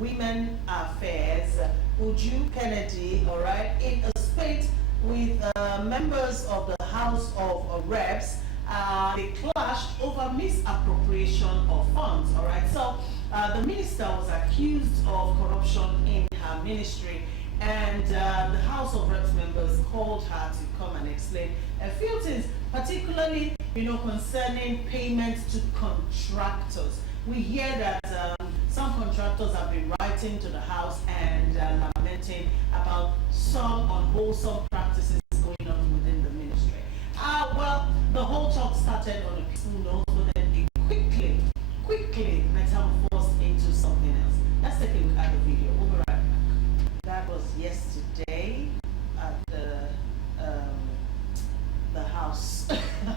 Women Affairs, Uju Kennedy, all right, in a spate with members of the House of Reps. They clashed over misappropriation of funds, all right. So the minister was accused of corruption in her ministry, and the House of Reps members called her to come and explain a few things, particularly, concerning payments to contractors. We hear that some contractors have been writing to the House and lamenting about some unwholesome practices going on within the ministry. Well, the whole talk started on a peaceful note, but then it quickly metamorphosed into something else. Let's take a look at the video. We'll be right back. That was yesterday at the House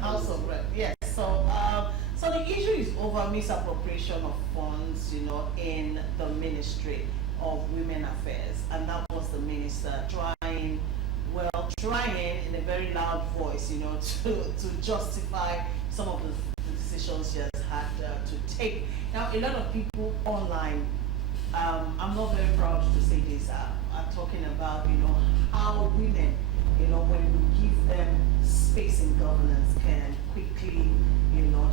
House of Reps. Yes. So the issue is over misappropriation of funds, in the Ministry of Women Affairs, and that was the minister trying in a very loud voice, to justify some of the decisions she has had to take. Now, a lot of people online, I'm not very proud to say this, are talking about, how women, when we give them space in governance, can quickly,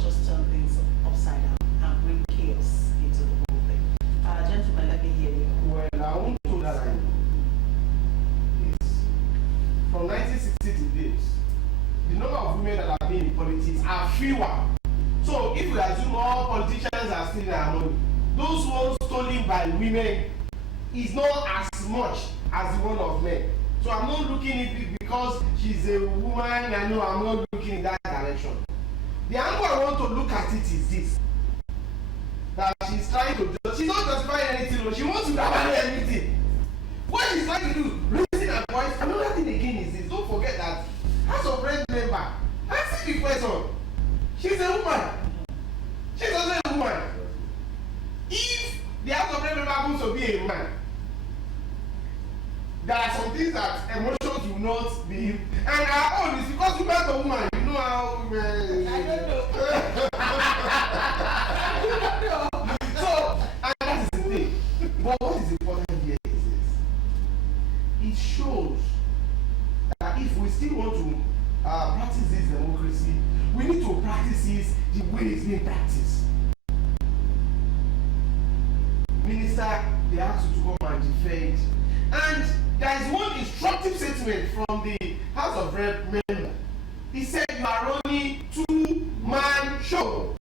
just turn things upside down and bring chaos into the whole thing. Gentlemen, let me hear you. Well, I want to that is from 1960 to this, the number of women that have been in politics are fewer. So if we assume all politicians are stealing our money, those ones stolen by women is not as much as the one of men. So I'm not looking at it because she's a woman. I know I'm not looking in that direction. The angle I want to look at it is this: that she's trying to she's not justifying anything, but she wants to cover everything. What she's trying to do, raising her voice. Another thing again is this: don't forget that House of Reps member, ask the question. She's a woman. She's also a woman. If the House of Reps member happens to be a man, there are some things that emotions will not be, and our own is because women are woman. You know how women. I don't know. So, and that is the thing. But what is important here is this: it shows that if we still want to practice this democracy, we need to practice this the way it's being practiced. Minister, they ask you to come and defend, and there is one instructive statement from the House of Reps member. He said, "You are running two-man show.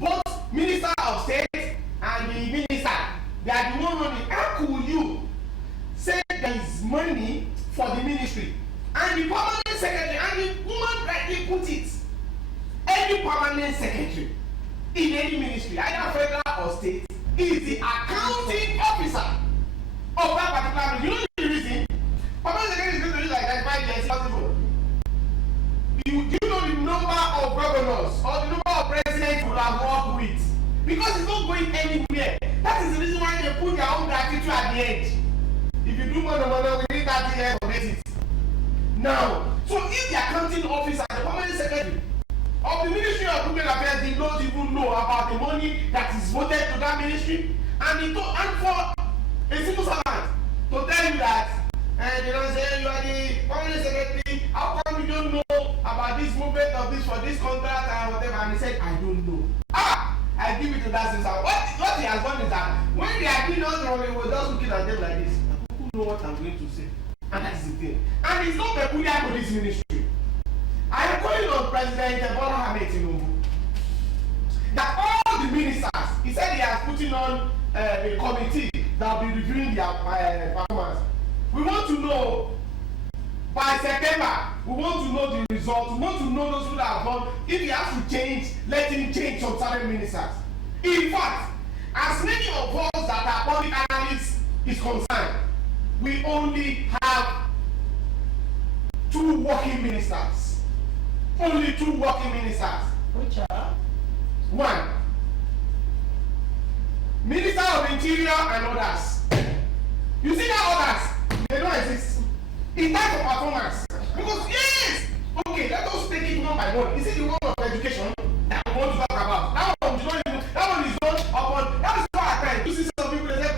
Both Minister of State and the minister, they are the one running. How could you say there is money for the ministry and the permanent secretary?" And the woman rightly put it: any permanent secretary in any ministry, either federal or state, is the accounting officer of that particular ministry. You know the reason? Permanent secretary is going to be like 5 years possible. Do you know the number of governors or the number of presidents you will have worked with? Because it's not going anywhere. That is the reason why they put their own gratitude at the end. If you do more than 1 within 30 years, forget it. Now, so if the accounting officer, the permanent secretary of the Ministry of Women Affairs did not even know about the money that is voted to that ministry, and for a civil servant to tell you that, and say you are the permanent secretary, how come you don't know about this movement of this for this contract and whatever? And he said, I don't know. I give it to that sister. What he has done is that when they are doing us wrong, he was just looking at them like this. Who know what I'm going to say? And that's the thing. And it's not peculiar to this ministry. I am calling on President Bola Ahmed Tinubu that all the ministers, he said he has put on a committee that will be reviewing their performance. We want to know by September, we want to know the results, we want to know those who have gone. If he has to change, let him change some certain ministers. In fact, as many of us that are public analysts is concerned, we only have 2 working ministers. Only 2 working ministers. Which are? 1. Minister of Interior and others. You see that others? They don't exist. It's time for performance. Because yes! Okay, let us take it one by one. Is it the one of education that we want to talk about? That one is not upon. That is what I can. You see some people, they say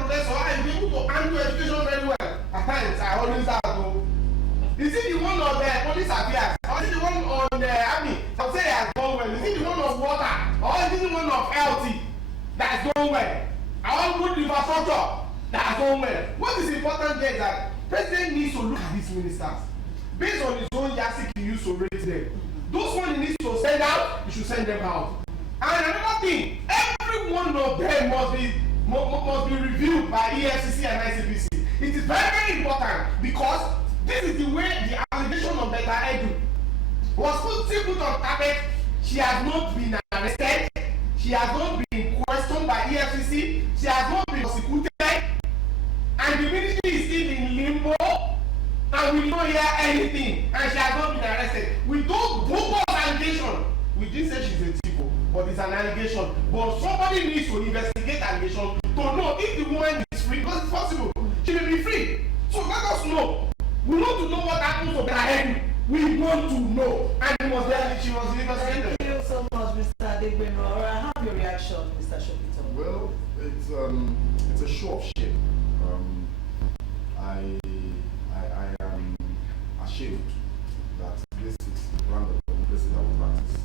that is going well. I want good infrastructure that is going well. What is important there is that president needs to look at these ministers based on his own yardstick he used to raise them. Those ones he needs to send out, he should send them out. And another thing, every one of them must be reviewed by EFCC and ICPC. It is very, very important because this is the way the allegation of Betta Edu was put on target. She has not been arrested. She has not been questioned by EFCC. She has not been prosecuted. And the ministry is still in limbo. And we don't hear anything. And she has not been arrested. With those bogus allegations, we didn't say she's a thief, but it's an allegation. But somebody needs to investigate allegation to know if the woman is free, because it's possible. She may be free. So let us know. We want to know what happens to Betta Edu. We want to know. And she was investigated. Thank you so much, Mr. Adegbenu. I have your reaction, Mr. Shokito. Well, it's a show of shame. I am ashamed that this is run the democracy that we practice.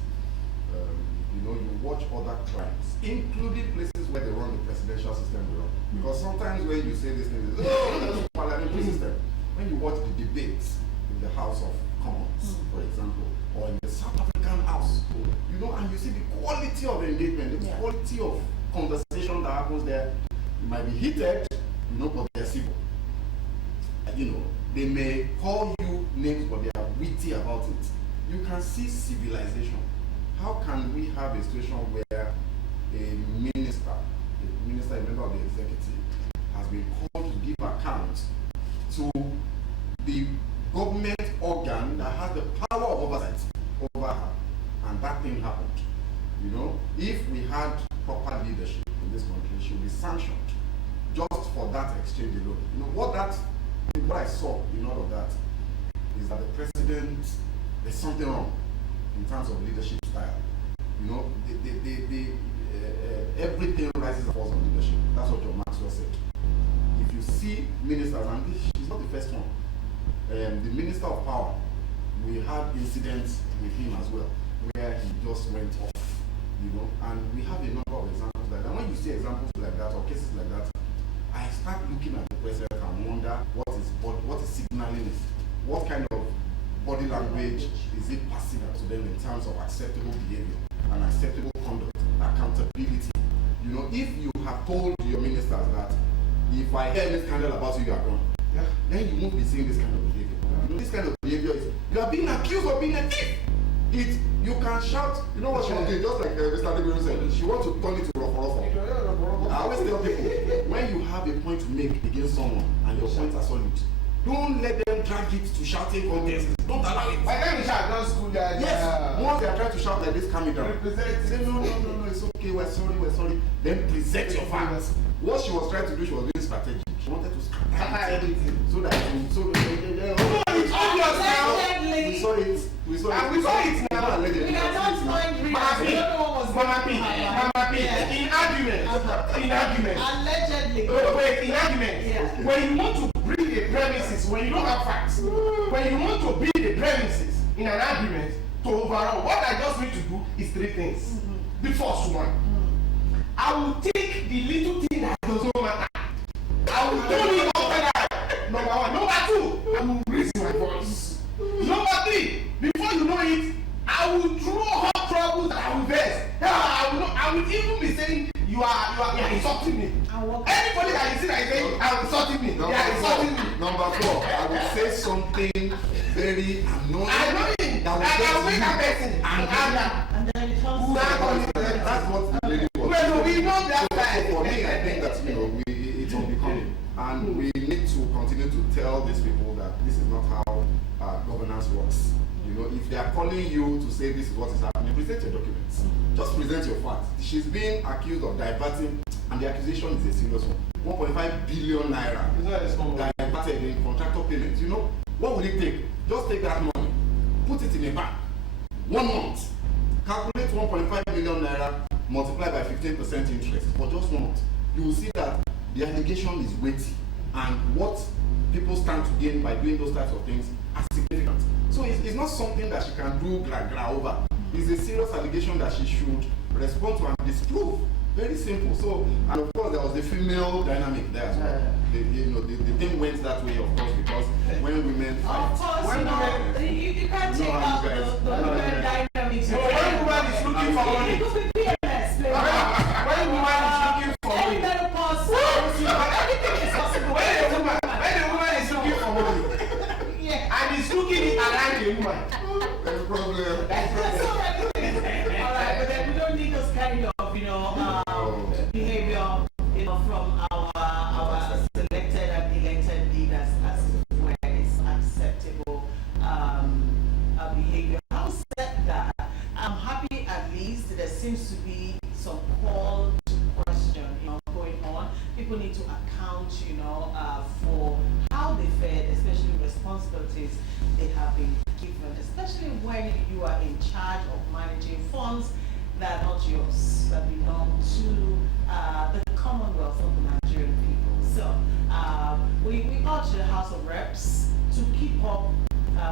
You watch other crimes, including places where they run the presidential system well. Because sometimes when you say these things, there's a parliamentary system. When you watch the debates in the House of Commons, for example, or in the South African House, and you see the quality of engagement, the quality of conversation that happens there. It might be heated, but they're civil. They may call you names, but they are witty about it. You can see civilization. How can we have a situation where a minister, a member of the executive, has been called to give account to the government organ that has the power of oversight over her, and that thing happened? If we had proper leadership in this country, it should be sanctioned just for that exchange alone. What I saw in all of that is that the president, there's something wrong in terms of leadership style. Everything rises and falls on leadership. That's what John Maxwell said. If you see ministers, and she's not the first one, the minister of power, we had incidents with him as well, where he just went off, and we have a number of examples like that. And when you see examples like that or cases like that, I start looking at the president and wonder what is signaling this. What kind of body language is it passing to them in terms of acceptable behavior and acceptable conduct, accountability? If you have told your ministers that if I hear this scandal about you, you are gone, then you won't be seeing this kind of behavior. This kind of behavior is, you are being accused of being a thief. You can shout, what she was doing, just like Mr. Adegbenu said, she wants to turn it to rough. I always tell people, when you have a point to make against someone and your points are solid, don't let them drag it to shouting contests. Don't allow it. By the time you shout, don't school that. Yes. Once they are trying to shout like this, calm it down. Say no, it's okay, we're sorry. Then present your facts. What she was trying to do, she was doing strategy. She wanted to scatter everything so that it's obvious now. We saw it now. We are not mind readers. Mama P. In argument. Allegedly. Wait, in argument. When you want to bring the premises, when you don't have facts, when you want to build the premises in an argument to overall, what I just need to do is three things. The first one, I will take the little thing that does not matter. I will turn it upside down. Number one. Number two, I will raise my voice. Number three, before you know it, I will throw hot troubles that I will vex. I will even be saying you are insulting me. Anybody that you see that is saying I'm insulting me, they are insulting me. Number four, I will say something very annoying. I will make that person And then it comes That's what the lady was. Well, we know that. For me, I think that it's unbecoming, and we need to continue to tell these people that this is not how governance works. If they are calling you to say this is what is happening, present your documents. Just present your facts. She's being accused of diverting, and the accusation is a serious one. 1.5 billion naira diverted in contractor payments. What will it take? Just take that money, put it in a bank. 1 month. Calculate 1.5 billion naira multiplied by 15% interest for just 1 month. You will see that the allegation is weighty, and what people stand to gain by doing those types of things are significant. So it's not something that she can do gra over. It's a serious allegation that she should respond to and disprove Very simple. So, and of course, there was the female dynamic there as well. The thing went that way, of course, because when women fight, Of course, you can't take No, out you guys- the women dynamics. So when woman is looking for money, It could be PMS, baby. when woman is looking for Any money, menopause, everything is possible. when a woman is looking for money, Yeah. and is looking it around the woman, no problem. That's all right. All right, but then we don't need those kind of, behavior, from our selected and elected leaders as where it's acceptable behavior. Having said that, I'm happy at least there seems to be some call to question, going on. People need to account, for how they fed, especially responsibilities they have been given, especially when you are in charge of managing funds that are not yours, that belong to the Commonwealth of the Nigerian people. So we urge the House of Reps to keep up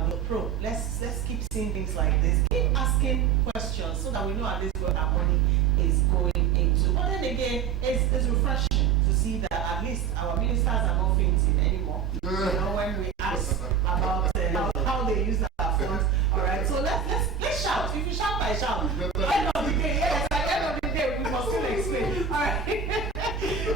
with the probe. Let's keep seeing things like this. Keep asking questions so that we know at least where our money is going into. But then again, it's refreshing to see that at least our ministers and